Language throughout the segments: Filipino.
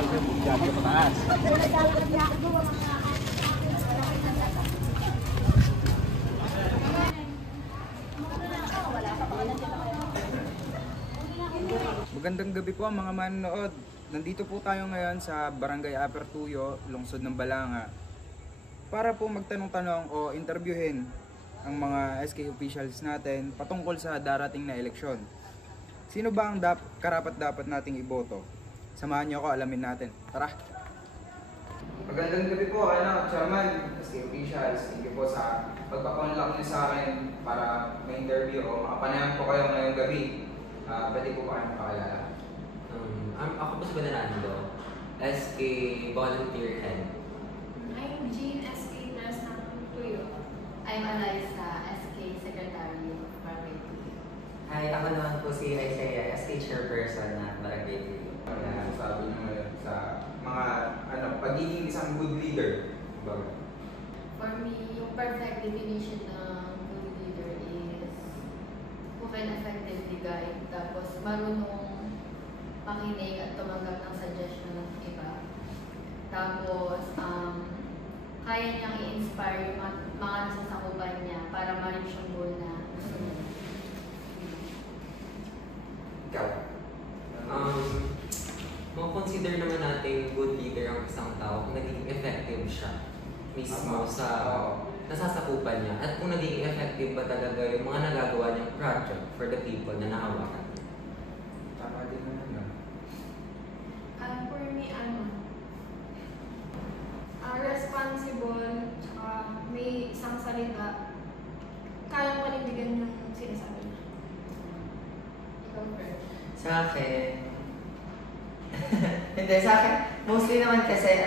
Duterte, dyan sa pataas. Magandang gabi po mga manonood. Nandito po tayo ngayon sa Barangay Apertuyo, Lungsod ng Balanga, para po magtanong-tanong o interviewin ang mga SK officials natin patungkol sa darating na eleksyon. Sino ba ang karapat-dapat nating iboto? Samahan niyo ako, alamin natin. Tara! Magandang gabi po, Chairman, SK officials. Thank you po sa pagpakonlock niyo sa akin para ma-interview o makapanayan po kayo ngayong gabi. Pwede po ba kayo makakilala? Ako po si Balarando, SK Volunteer Head. I'm Jean, SK Nurse ng Tuyo. I'm Eliza, SK Secretary of Barangay Tuyo. Hi, ako naman po si Isaiah, SK Chairperson ng Barangay Tuyo. Sabi niyo ngayon sa mga pagiging isang good leader. For me, yung perfect definition ng good leader is who can effectively guide, tapos marunong makinig at tumanggap ng suggestion ng iba. Tapos, kaya niyang i-inspire yung mga nasasakupan niya para ma-reach yung goal na gusto niya. Ikaw? Consider naman natin good leader ang isang tao kung naging effective siya mismo sa nasasakupan niya at kung naging effective ba talaga yung mga nagagawa niyang project for the people na nahawakan niya. Tama din naman na. For me, responsible, tsaka may isang salita, kayang panindigan yung sinasabi niya. Ikaw first. Sa akin, hindi, sa akin, mostly naman kasi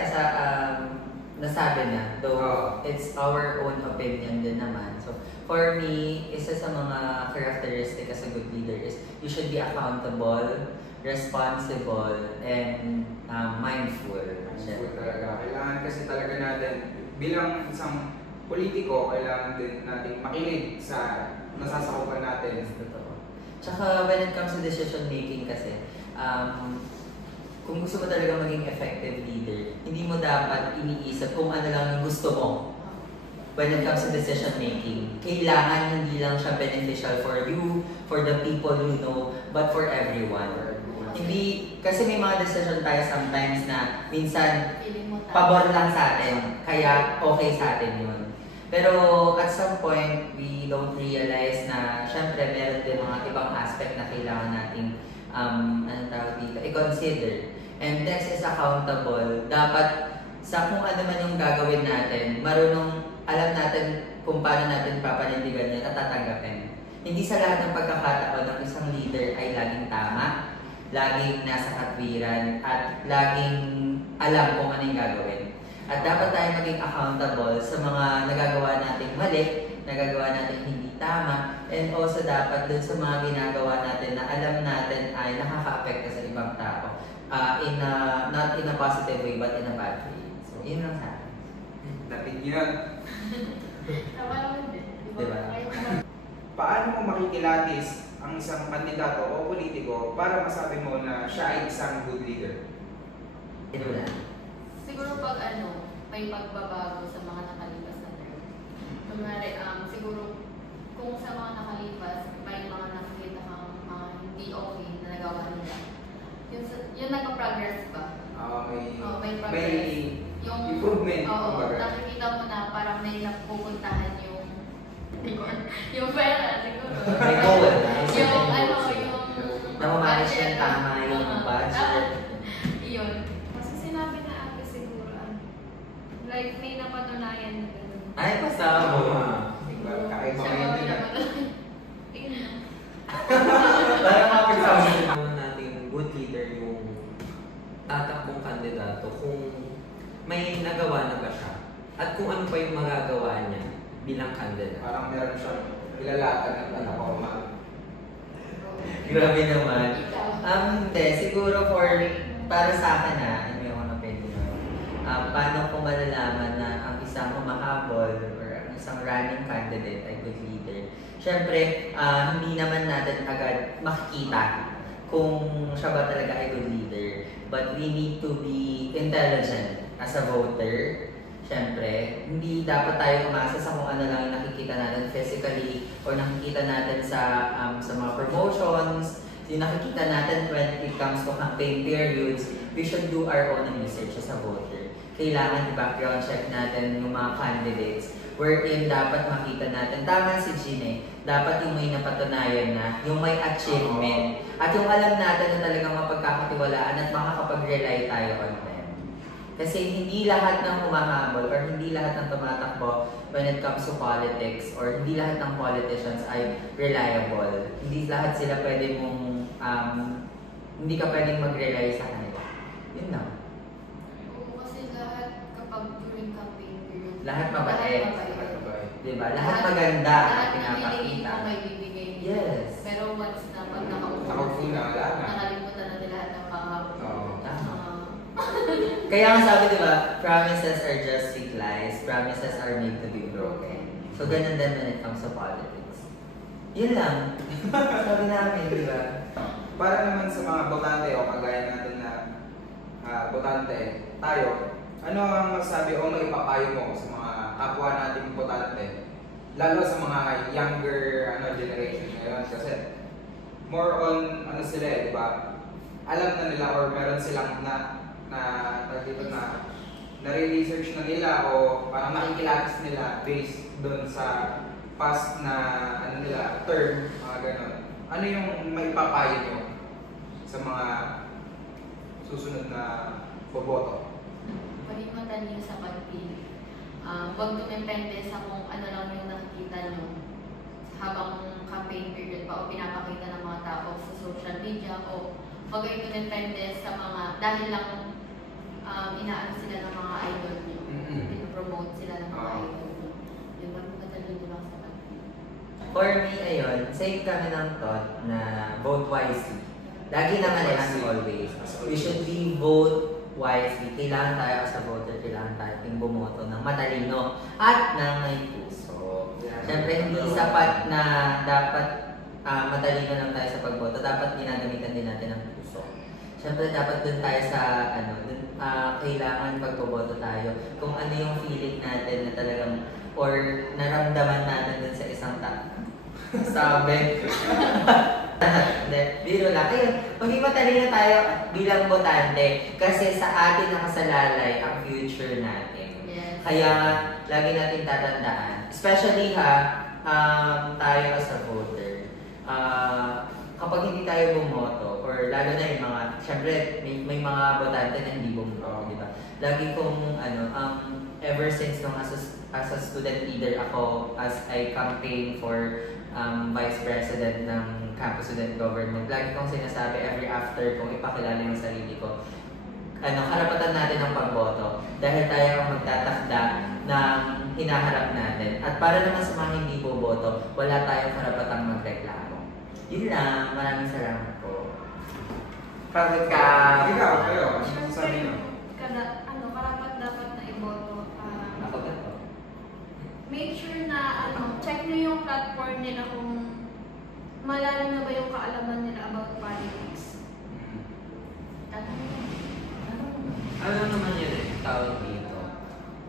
nasabi na, though it's our own opinion din naman. So, for me, isa sa mga characteristic as a good leader is you should be accountable, responsible, and mindful. Mindful talaga. Kailangan kasi talaga natin, bilang isang politiko, kailangan din natin makinig sa nasasakupan natin. Totoo. Tsaka when it comes to decision making kasi, kung gusto mo talaga maging effective leader, hindi mo dapat iniisip kung ano lang yung gusto mo. When it comes to decision making, kailangan hindi lang siya beneficial for you, for the people you know, but for everyone. Hindi, kasi may mga decision tayo sometimes na minsan pabor lang sa atin, kaya okay sa atin yun. Pero at some point, we don't realize na syempre meron din mga ibang aspect na kailangan nating i-consider. And next is accountable. Dapat sa kung ano man yung gagawin natin, marunong alam natin kung paano natin papanindigan yan at tatanggapin. Hindi sa lahat ng pagkakataon ng isang leader ay laging tama, laging nasa katwiran, at laging alam kung ano yung gagawin. At dapat tayo maging accountable sa mga nagagawa nating mali, nagagawa natin hindi tama, and also dapat dun sa mga ginagawa natin na alam natin ay nakaka-apekto sa ibang tao. Not in a positive way, but in a bad way. So, yun lang sa akin. Dapat yun. Tama naman din. Diba? Paano mo makikilatis ang isang kandidato o politiko para masabi mo na siya ay isang good leader? Ito lang. Siguro pag may pagbabago sa mga nakalipas na term. Kunwari, siguro kung sa mga nakalipas, may mga nakikita kang mga hindi okay na nagawa nila. Yun nagpa-progress ba? May progress. may yung improvement. Nakikita mo na parang may napupuntahan yung pera siguro. May goal. yung namamanage ng tama yung budget. Yun. Kasi sinabi na ate siguro, like may napatunayan na gano'n. Ay, pasama. Kahit Siya mga hindi na. Tingin na. Parang mapagsabi. Naman nating good leader yung tatakbong kandidato kung may nagawa na ba siya at kung ano pa yung magagawa niya bilang kandidato. Parang meron siyang ilalatan ng plataforma. Grabe naman. Ikaw. Hindi. Siguro para sa akin hindi ako na pwede na. Paano ko malalaman na ang isang humahabol or ang isang running candidate ay good leader? Siyempre, hindi naman natin agad makikita kung siya ba talaga ay good leader. But we need to be intelligent as a voter. Siyempre, hindi dapat tayo umasa sa kung ano lang yung nakikita natin physically or nakikita natin sa mga promotions, yung nakikita natin when it comes to campaign periods. We should do our own research as a voter. Kailangan i-background check natin yung mga candidates wherein dapat makita natin. Tama si Gine, dapat yung may napatunayan na, yung may achievement, at yung alam natin na talagang mapagkakatiwalaan at makakapag-rely tayo on them. Kasi hindi lahat ng humahabol or hindi lahat ng tumatakbo when it comes to politics or hindi lahat ng politicians ay reliable. Hindi lahat sila pwede mong, hindi ka pwedeng mag-rely sa kanila. Yun lang. Oo, kasi lahat kapag during campaign period, Lahat mabait. Diba? Lahat Lahat- maganda ang lahat ng pinapakita. hinihingi mo may bibigay nila. Yes. Pero once na pag nakaupo Nakaupo na, wala na. nakalimutan na nila lahat ng mga Oo. Tama. mga Kaya nga sabi, di ba, promises are just fake lies, promises are made to be broken. So, ganun din when it comes to politics. Yun lang. Sabi namin, di ba? Para naman sa mga botante o kagaya natin na botante, tayo, ano ang masabi o maipapayo mo sa mga kapwa nating botante? Lalo sa mga younger generation ngayon kasi more on sila di ba? Alam na nila or meron silang dito na nare-research na nila o parang nakikilatis nila based doon sa past na nila term, mga ganon. Ano yung maipapayo nyo sa mga susunod na boboto? maging matalino sa pagpili. Huwag tumepende sa kung ano lang yung nakikita nyo habang campaign period pa o pinapakita ng mga tao sa social media o huwag kayo tumepende sa mga dahil lang inaano sila ng mga idol nyo. Pinopromote sila ng mga idol nyo. Yun, maging matalino lang sa pagpili. For me, ayun, same kami ng thought na vote wisely. Lagi naman as always. We should be vote wisely. Kailangan tayo as a voter, kailangan tayo bumoto ng matalino at ng may puso. Siyempre, hindi sapat na dapat matalino lang tayo sa pagboto. Dapat ginagamitan din natin ang puso. Siyempre, dapat dun tayo sa, kailangan pagboboto tayo. Kung ano yung feeling natin na talagang, or naramdaman natin dun sa isang sabi. Hindi, biro lang. Ayun, maging matalino tayo bilang botante kasi sa atin nakasalalay ang future natin. Yes. Kaya lagi natin tatandaan, especially tayo as a voter, kapag hindi tayo bumoto, or lalo na yung mga, syempre may mga botante na hindi bumoto, di ba? Lagi kong, ever since nung as a student leader ako, as I campaign for vice president ng campus student government, lagi kong sinasabi every after kong ipakilala yung sarili ko, karapatan natin ang pagboto dahil tayo ang magtatakda ng hinaharap natin. At para naman sa mga hindi boboto, wala tayong karapatang magreklamo. Yun lang, maraming salamat po. Pagod ka. Ikaw, kayo, ano Siyempre, sabi nyo? karapat dapat na iboto. Ako ba to? Make sure na check nyo yung platform nila kung malalim na ba yung kaalaman nila about politics. Ano naman yun tawag dito.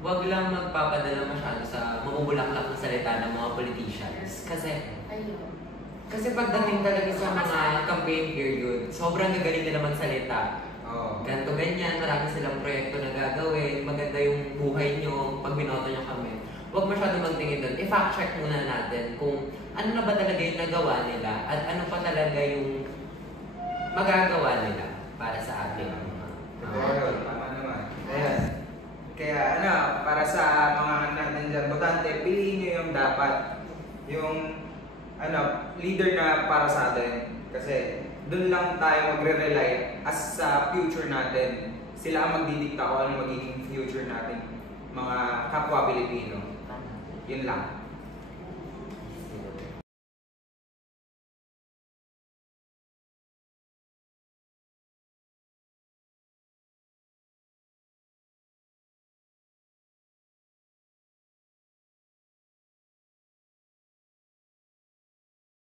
Huwag lang magpapadala masyado sa mamubulaklak na salita ng mga politicians. Kasi pagdating talaga sa mga campaign period, sobrang gagaling nila magsalita. Ganto ganyan, marami silang proyekto na gagawin, maganda yung buhay nyo pag binoto nyo kami. Huwag masyado magtingin doon. I-fact check muna natin kung ano na ba talaga yung nagawa nila at ano pa talaga yung magagawa nila para sa atin. Tama naman. Ayan. Kaya para sa mga natin dyan, botante, piliin nyo yung dapat, yung leader na para sa atin. Kasi doon lang tayo magre-rely as sa future natin. Sila ang magdidikta kung ano magiging future natin, mga kapwa Pilipino. Yun lang.